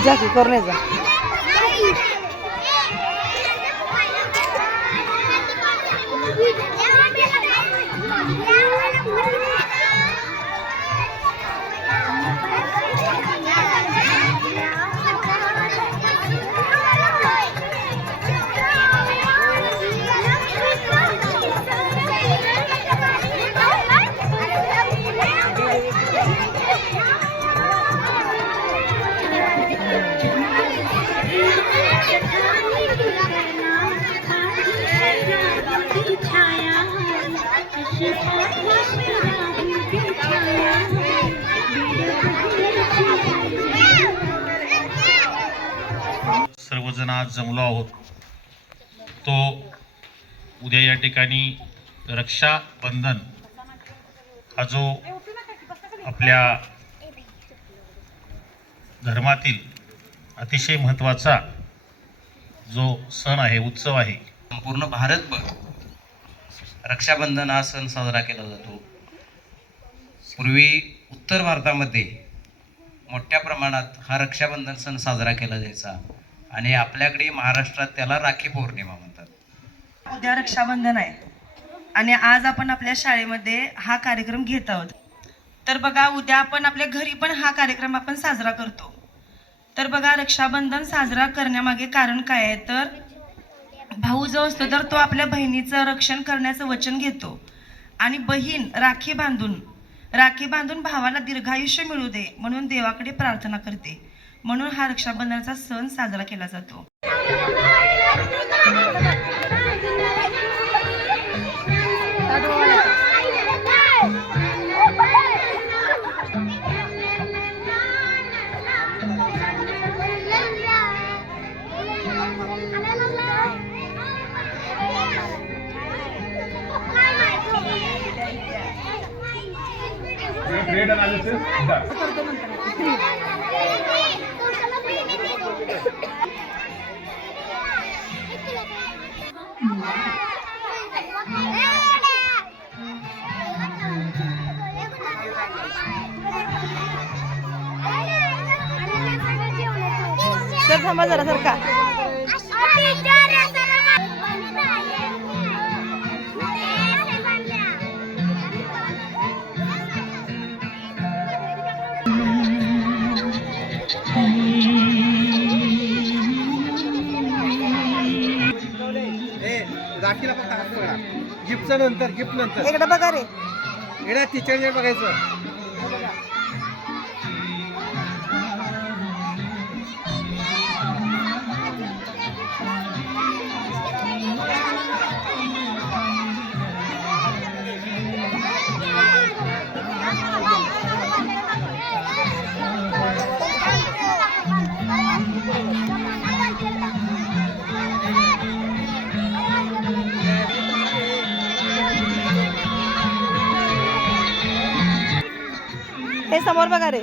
जा की करून जा. सर्वजण आज जमलो आहोत. तो उद्या या ठिकाणी रक्षाबंधन हा जो आपल्या धर्मातील अतिशय महत्त्वाचा जो सण आहे, उत्सव आहे. संपूर्ण भारतभर रक्षाबंधन हा सण साजरा केला जातो. पूर्वी उत्तर भारतामध्ये मोठ्या प्रमाणात हा रक्षाबंधन सण साजरा केला जायचा आणि आपल्याकडे महाराष्ट्रात त्याला राखी पौर्णिमा म्हणतात. उद्या रक्षाबंधन आहे आणि आज आपण आपल्या शाळेमध्ये हा कार्यक्रम घेत आहोत. तर बघा, उद्या आपण आपल्या घरी पण हा कार्यक्रम आपण साजरा करतो. तर बघा, रक्षाबंधन साजरा करण्यामागे कारण काय आहे, तर भाऊ जो असतो तर तो आपल्या बहिणीचं रक्षण करण्याचं वचन घेतो आणि बहीण राखी बांधून भावाला दीर्घायुष्य मिळू दे म्हणून देवाकडे प्रार्थना करते. म्हणून हा रक्षाबंधनाचा सण साजरा केला जातो. सर थांबा जरा, सर का राखीला फक्त हात बघा. गिफ्टचं नंतर, गिफ्ट नंतर इकडे बघा रे. येड्या टीचरने बघायचं. हे समोर बघा रे.